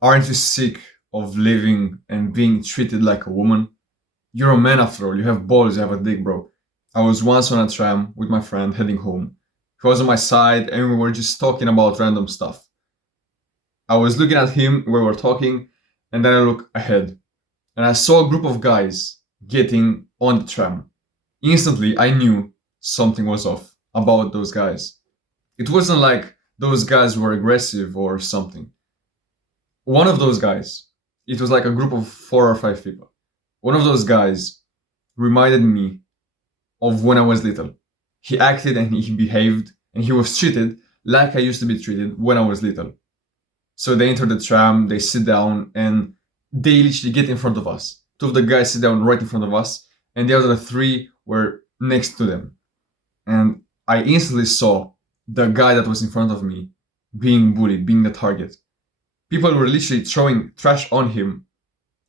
Aren't you sick of living and being treated like a woman? You're a man after all. You have balls, you have a dick, bro. I was once on a tram with my friend heading home. He was on my side and we were just talking about random stuff. I was looking at him, we were talking, and then I look ahead and I saw a group of guys getting on the tram. Instantly, I knew something was off about those guys. It wasn't like those guys were aggressive or something. One of those guys, it was like a group of 4 or 5 people. One of those guys reminded me of when I was little. He acted and he behaved and he was treated like I used to be treated when I was little. So they enter the tram, they sit down, and they literally get in front of us. Two of the guys sit down right in front of us, and the other three were next to them. And I instantly saw the guy that was in front of me being bullied, being the target. People were literally throwing trash on him.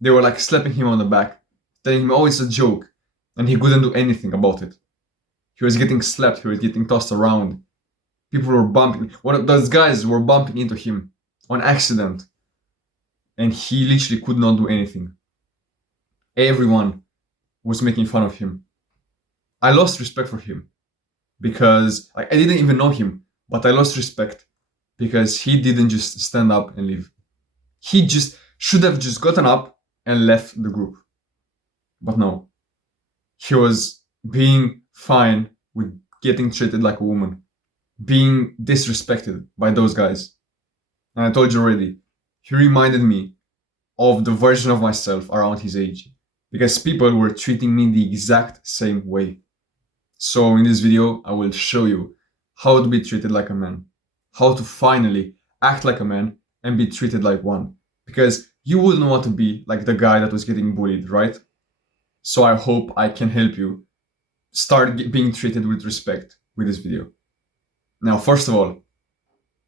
They were like slapping him on the back, telling him, oh, it's a joke. And he couldn't do anything about it. He was getting slapped, he was getting tossed around. People were bumping. One of those guys were bumping into him on accident. And he literally could not do anything. Everyone was making fun of him. I lost respect for him because I didn't even know him, but I lost respect because he didn't just stand up and leave. He just should have just gotten up and left the group. But no, he was being fine with getting treated like a woman, being disrespected by those guys. And I told you already, he reminded me of the version of myself around his age because people were treating me the exact same way. So in this video, I will show you how to be treated like a man, how to finally act like a man and be treated like one. Because you wouldn't want to be like the guy that was getting bullied, right? So I hope I can help you start being treated with respect with this video. Now, first of all,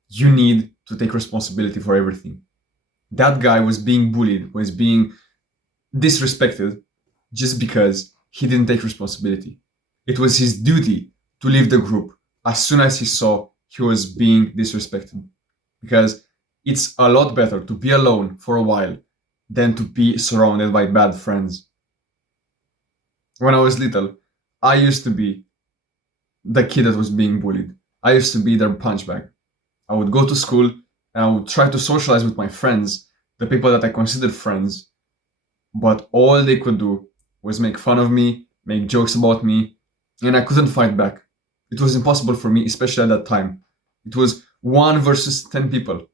you need to take responsibility for everything. That guy was being bullied, was being disrespected just because he didn't take responsibility. It was his duty to leave the group as soon as he saw he was being disrespected. Because it's a lot better to be alone for a while than to be surrounded by bad friends. When I was little, I used to be the kid that was being bullied. I used to be their punchbag. I would go to school and I would try to socialize with my friends, the people that I considered friends, but all they could do was make fun of me, make jokes about me, and I couldn't fight back. It was impossible for me, especially at that time. It was 1 versus 10 people.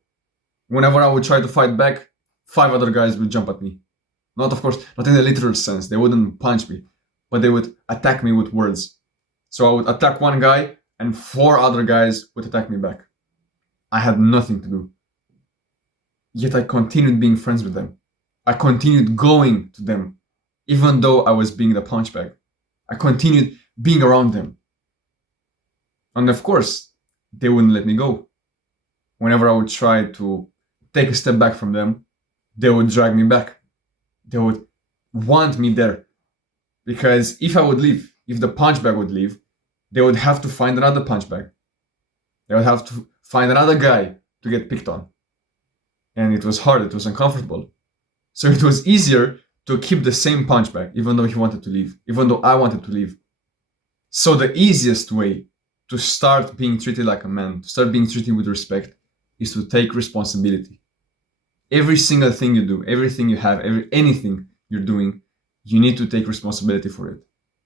Whenever I would try to fight back, 5 other guys would jump at me. Not, of course, not in the literal sense. They wouldn't punch me, but they would attack me with words. So I would attack one guy, and 4 other guys would attack me back. I had nothing to do. Yet I continued being friends with them. I continued going to them, even though I was being the punchbag. I continued being around them. And of course, they wouldn't let me go. Whenever I would try to take a step back from them, they would drag me back. They would want me there. Because if I would leave, if the punchbag would leave, they would have to find another punchbag. They would have to find another guy to get picked on. And it was hard, it was uncomfortable. So it was easier to keep the same punchbag, even though he wanted to leave, even though I wanted to leave. So the easiest way to start being treated like a man, to start being treated with respect, is to take responsibility. Every single thing you do, everything you have, anything you're doing, you need to take responsibility for it.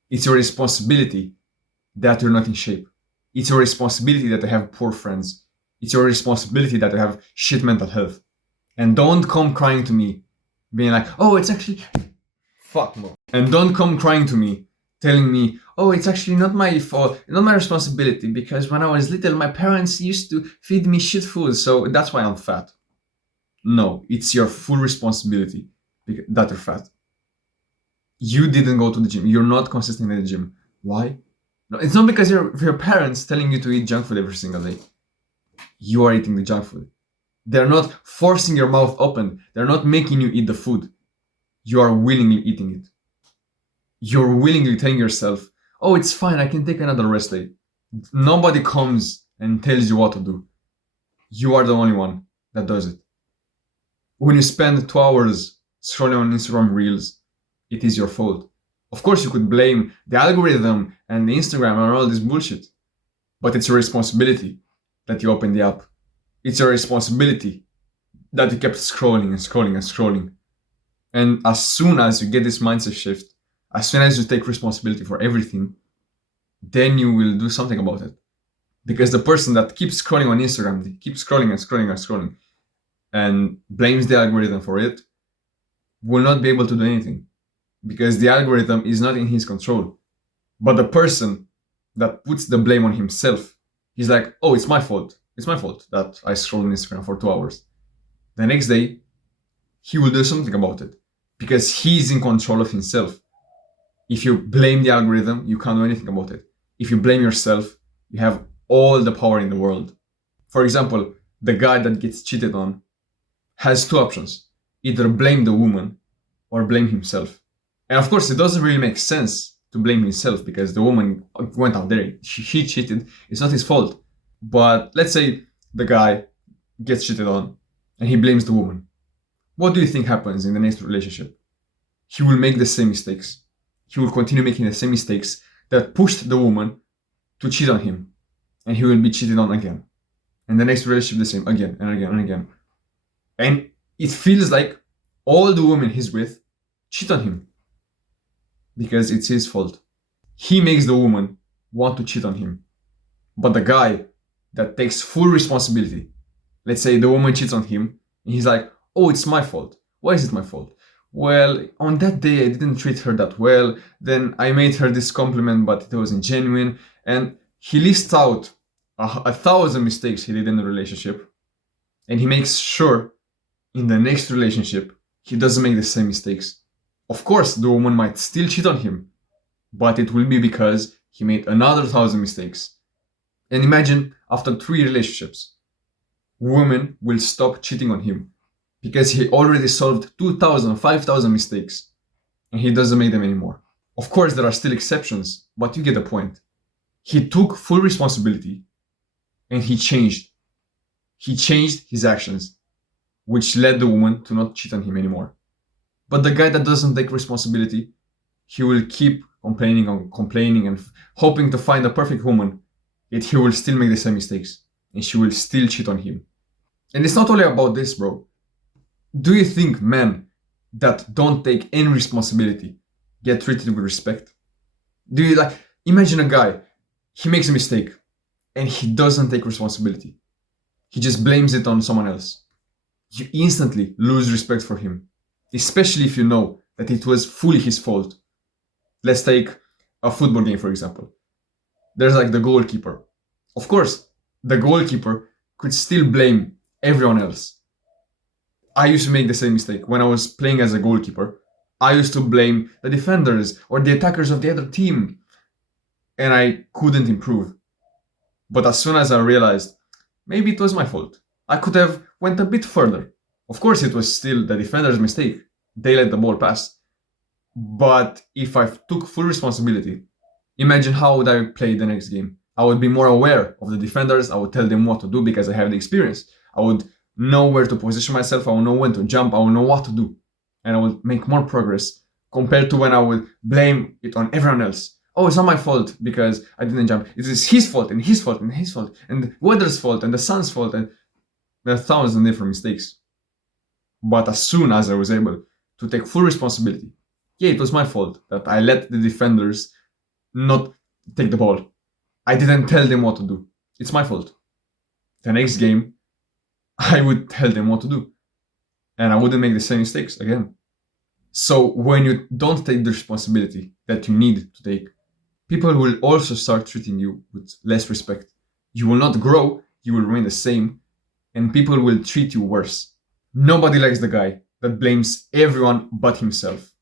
It's your responsibility that you're not in shape. It's your responsibility that you have poor friends. It's your responsibility that you have shit mental health. And don't come crying to me, being like, oh, it's actually... Fuck no. And don't come crying to me, telling me, oh, it's actually not my fault, not my responsibility, because when I was little, my parents used to feed me shit food, so that's why I'm fat. No, it's your full responsibility that you're fat. You didn't go to the gym. You're not consistent in the gym. Why? No, it's not because your parents telling you to eat junk food every single day. You are eating the junk food. They're not forcing your mouth open. They're not making you eat the food. You are willingly eating it. You're willingly telling yourself, oh, it's fine, I can take another rest day. Nobody comes and tells you what to do. You are the only one that does it. When you spend 2 hours scrolling on Instagram Reels, it is your fault. Of course, you could blame the algorithm and the Instagram and all this bullshit, but it's your responsibility that you opened the app. It's your responsibility that you kept scrolling and scrolling and scrolling. And as soon as you get this mindset shift, as soon as you take responsibility for everything, then you will do something about it. Because the person that keeps scrolling on Instagram, they keep scrolling and scrolling and scrolling, and blames the algorithm for it, will not be able to do anything. Because the algorithm is not in his control. But the person that puts the blame on himself, he's like, oh, it's my fault. It's my fault that I scrolled on Instagram for 2 hours. The next day, he will do something about it. Because he's in control of himself. If you blame the algorithm, you can't do anything about it. If you blame yourself, you have all the power in the world. For example, the guy that gets cheated on has two options. Either blame the woman or blame himself. And of course, it doesn't really make sense to blame himself because the woman went out there. He cheated. It's not his fault. But let's say the guy gets cheated on and he blames the woman. What do you think happens in the next relationship? He will make the same mistakes. He will continue making the same mistakes that pushed the woman to cheat on him. And he will be cheated on again. And the next relationship the same, again and again and again. And it feels like all the women he's with cheat on him. Because it's his fault. He makes the woman want to cheat on him. But the guy that takes full responsibility, let's say the woman cheats on him, and he's like, oh, it's my fault. Why is it my fault? Well, on that day I didn't treat her that well, then I made her this compliment but it wasn't genuine, and he lists out 1,000 mistakes he did in the relationship, and he makes sure in the next relationship he doesn't make the same mistakes. Of course, the woman might still cheat on him, but it will be because he made another 1,000 mistakes. And imagine after 3 relationships, women will stop cheating on him because he already solved 2,000, 5,000 mistakes and he doesn't make them anymore. Of course, there are still exceptions, but you get the point. He took full responsibility and he changed. He changed his actions, which led the woman to not cheat on him anymore. But the guy that doesn't take responsibility, he will keep complaining and hoping to find a perfect woman, yet he will still make the same mistakes and she will still cheat on him. And it's not only about this, bro. Do you think men that don't take any responsibility get treated with respect? Do you imagine a guy, he makes a mistake and he doesn't take responsibility. He just blames it on someone else. You instantly lose respect for him. Especially if you know that it was fully his fault. Let's take a football game, for example. There's the goalkeeper. Of course, the goalkeeper could still blame everyone else. I used to make the same mistake. When I was playing as a goalkeeper, I used to blame the defenders or the attackers of the other team. And I couldn't improve. But as soon as I realized, maybe it was my fault. I could have went a bit further. Of course, it was still the defender's mistake. They let the ball pass. But if I took full responsibility, imagine how would I play the next game. I would be more aware of the defenders. I would tell them what to do because I have the experience. I would know where to position myself. I would know when to jump. I would know what to do. And I would make more progress compared to when I would blame it on everyone else. Oh, it's not my fault because I didn't jump. It is his fault and his fault and his fault and the weather's fault and the sun's fault, and there are 1,000 different mistakes. But as soon as I was able to take full responsibility, yeah, it was my fault that I let the defenders not take the ball. I didn't tell them what to do. It's my fault. The next game, I would tell them what to do. And I wouldn't make the same mistakes again. So when you don't take the responsibility that you need to take, people will also start treating you with less respect. You will not grow, you will remain the same, and people will treat you worse. Nobody likes the guy that blames everyone but himself.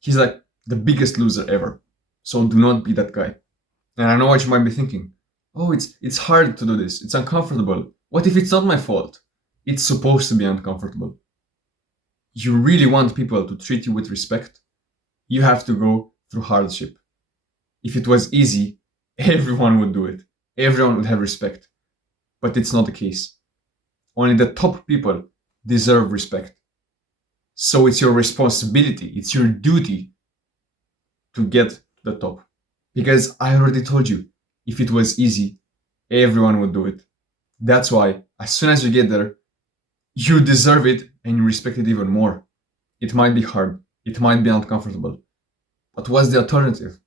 He's like the biggest loser ever. So do not be that guy. And I know what you might be thinking. Oh, it's hard to do this. It's uncomfortable. What if it's not my fault? It's supposed to be uncomfortable. You really want people to treat you with respect? You have to go through hardship. If it was easy, everyone would do it. Everyone would have respect. But it's not the case. Only the top people deserve respect. So it's your responsibility, it's your duty to get to the top. Because I already told you, if it was easy, everyone would do it. That's why, as soon as you get there, you deserve it and you respect it even more. It might be hard, it might be uncomfortable, but what's the alternative?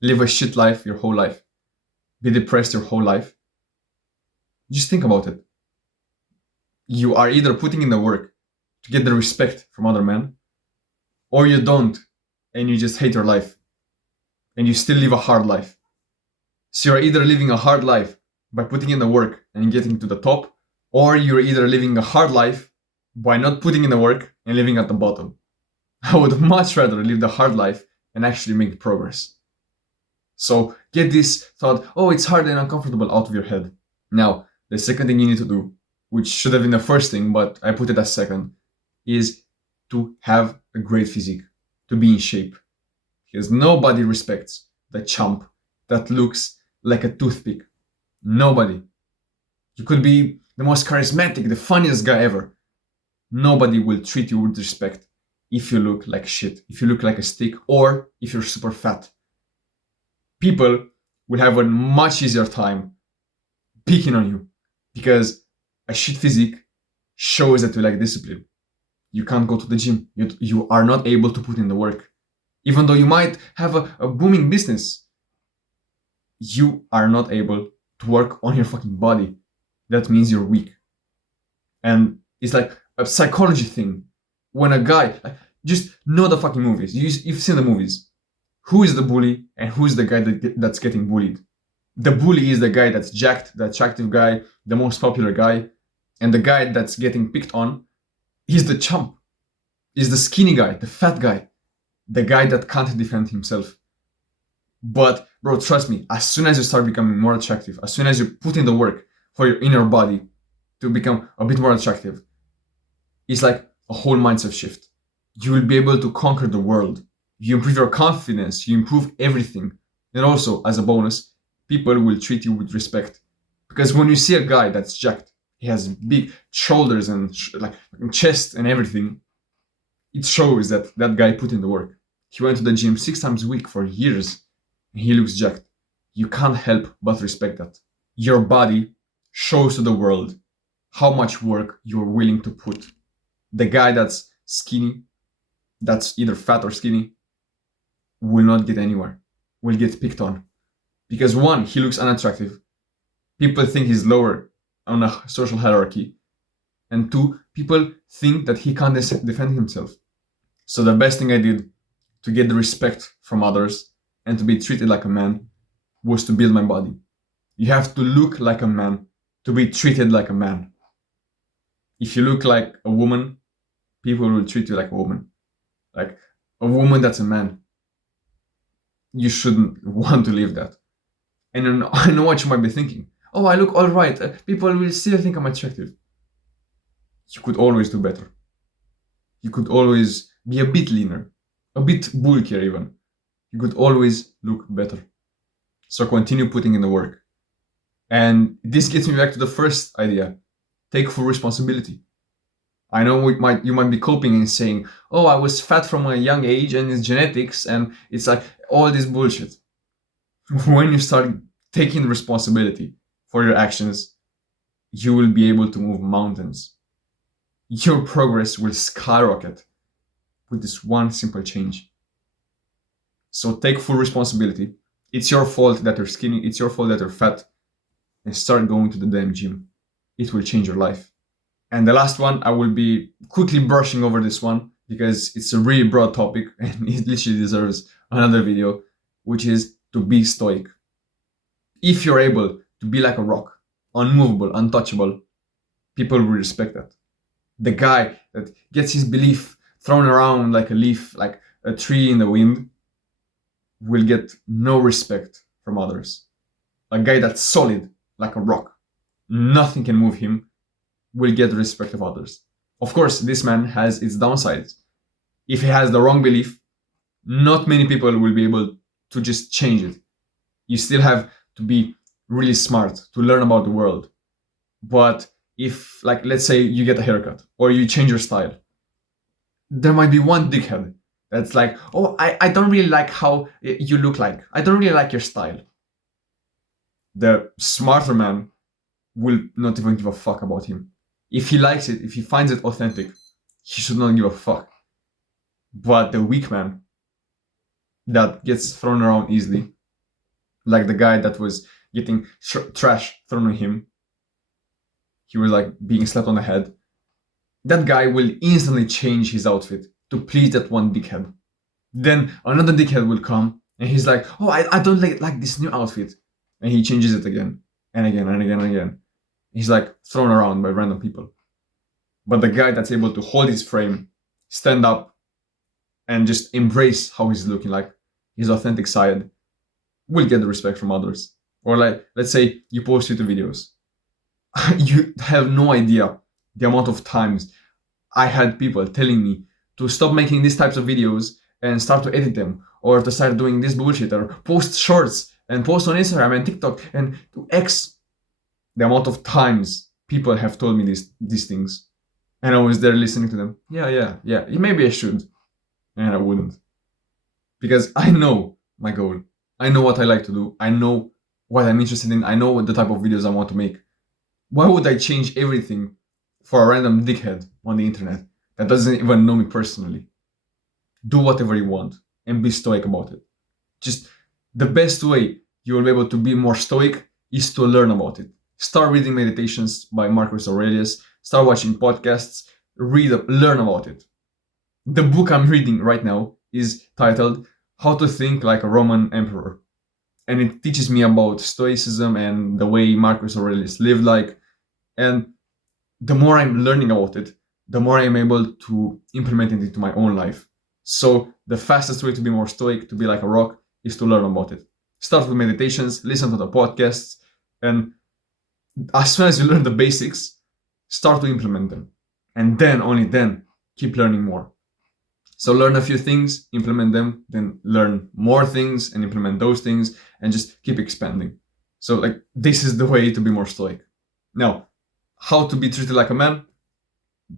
Live a shit life your whole life? Be depressed your whole life? Just think about it. You are either putting in the work to get the respect from other men, or you don't and you just hate your life and you still live a hard life. So you're either living a hard life by putting in the work and getting to the top, or you're either living a hard life by not putting in the work and living at the bottom. I would much rather live the hard life and actually make progress. So get this thought, oh, it's hard and uncomfortable, out of your head. Now, the second thing you need to do, which should have been the first thing, but I put it as second, is to have a great physique, to be in shape. Because nobody respects the chump that looks like a toothpick. Nobody. You could be the most charismatic, the funniest guy ever. Nobody will treat you with respect if you look like shit, if you look like a stick, or if you're super fat. People will have a much easier time picking on you because a shit physique shows that you lack discipline. You can't go to the gym. You are not able to put in the work. Even though you might have a booming business, you are not able to work on your fucking body. That means you're weak. And it's like a psychology thing. When a guy, just know the fucking movies. You've seen the movies. Who is the bully and who is the guy that's getting bullied? The bully is the guy that's jacked, the attractive guy, the most popular guy. And the guy that's getting picked on, he's the chump. He's the skinny guy, the fat guy, the guy that can't defend himself. But bro, trust me, as soon as you start becoming more attractive, as soon as you put in the work for your inner body to become a bit more attractive, it's like a whole mindset shift. You will be able to conquer the world. You improve your confidence, you improve everything. And also, as a bonus, people will treat you with respect. Because when you see a guy that's jacked, he has big shoulders and like chest and everything, it shows that that guy put in the work. He went to the gym 6 times a week for years and he looks jacked. You can't help but respect that. Your body shows to the world how much work you're willing to put. The guy that's skinny, that's either fat or skinny, will not get anywhere, will get picked on. Because one, he looks unattractive. People think he's lower on a social hierarchy. And two, people think that he can't defend himself. So the best thing I did to get the respect from others and to be treated like a man was to build my body. You have to look like a man to be treated like a man. If you look like a woman, people will treat you like a woman. Like a woman that's a man. You shouldn't want to live that. And I know what you might be thinking. Oh, I look all right. People will still think I'm attractive. You could always do better. You could always be a bit leaner, a bit bulkier even. You could always look better. So continue putting in the work. And this gets me back to the first idea. Take full responsibility. I know you might be coping and saying, oh, I was fat from a young age and it's genetics and it's like all this bullshit. When you start taking responsibility for your actions, you will be able to move mountains. Your progress will skyrocket with this one simple change. So take full responsibility. It's your fault that you're skinny. It's your fault that you're fat. And start going to the damn gym. It will change your life. And the last one, I will be quickly brushing over this one because it's a really broad topic and it literally deserves another video, which is to be stoic. If you're able to be like a rock, unmovable, untouchable, people will respect that. The guy that gets his belief thrown around like a leaf, like a tree in the wind, will get no respect from others. A guy that's solid like a rock, nothing can move him, will get the respect of others. Of course, this man has its downsides. If he has the wrong belief, not many people will be able to just change it. You still have to be really smart to learn about the world. But if, like, let's say you get a haircut or you change your style, there might be one dickhead that's like, oh, I don't really like how you look like. I don't really like your style. The smarter man will not even give a fuck about him. If he likes it, if he finds it authentic, he should not give a fuck. But the weak man that gets thrown around easily, like the guy that was getting trash thrown at him, he was like being slapped on the head. That guy will instantly change his outfit to please that one dickhead. Then another dickhead will come and he's like, oh, I don't like this new outfit. And he changes it again and again and again and again. He's like thrown around by random people. But the guy that's able to hold his frame, stand up, and just embrace how he's looking, like his authentic side, will get the respect from others. Or like, let's say you post YouTube videos. You have no idea the amount of times I had people telling me to stop making these types of videos and start to edit them, or to start doing this bullshit, or post shorts and post on Instagram and TikTok and to X. The amount of times people have told me these things, and I was there listening to them. Yeah, maybe I should, and I wouldn't, because I know my goal. I know what I like to do. I know what I'm interested in. I know what the type of videos I want to make. Why would I change everything for a random dickhead on the internet that doesn't even know me personally? Do whatever you want and be stoic about it. Just the best way you will be able to be more stoic is to learn about it. Start reading Meditations by Marcus Aurelius. Start watching podcasts. Learn about it. The book I'm reading right now is titled How to Think Like a Roman Emperor. And it teaches me about Stoicism and the way Marcus Aurelius lived like. And the more I'm learning about it, the more I'm able to implement it into my own life. So the fastest way to be more stoic, to be like a rock, is to learn about it. Start with meditations, listen to the podcasts, and as soon as you learn the basics, start to implement them. And then, only then, keep learning more. So learn a few things, implement them, then learn more things and implement those things, and just keep expanding. So like, this is the way to be more stoic. Now, how to be treated like a man?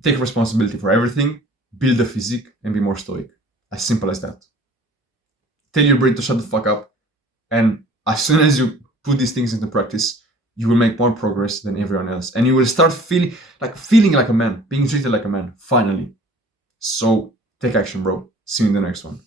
Take responsibility for everything, build a physique, and be more stoic. As simple as that. Tell your brain to shut the fuck up, and as soon as you put these things into practice, you will make more progress than everyone else, and you will start feeling like a man, being treated like a man, finally. So take action, bro. See you in the next one.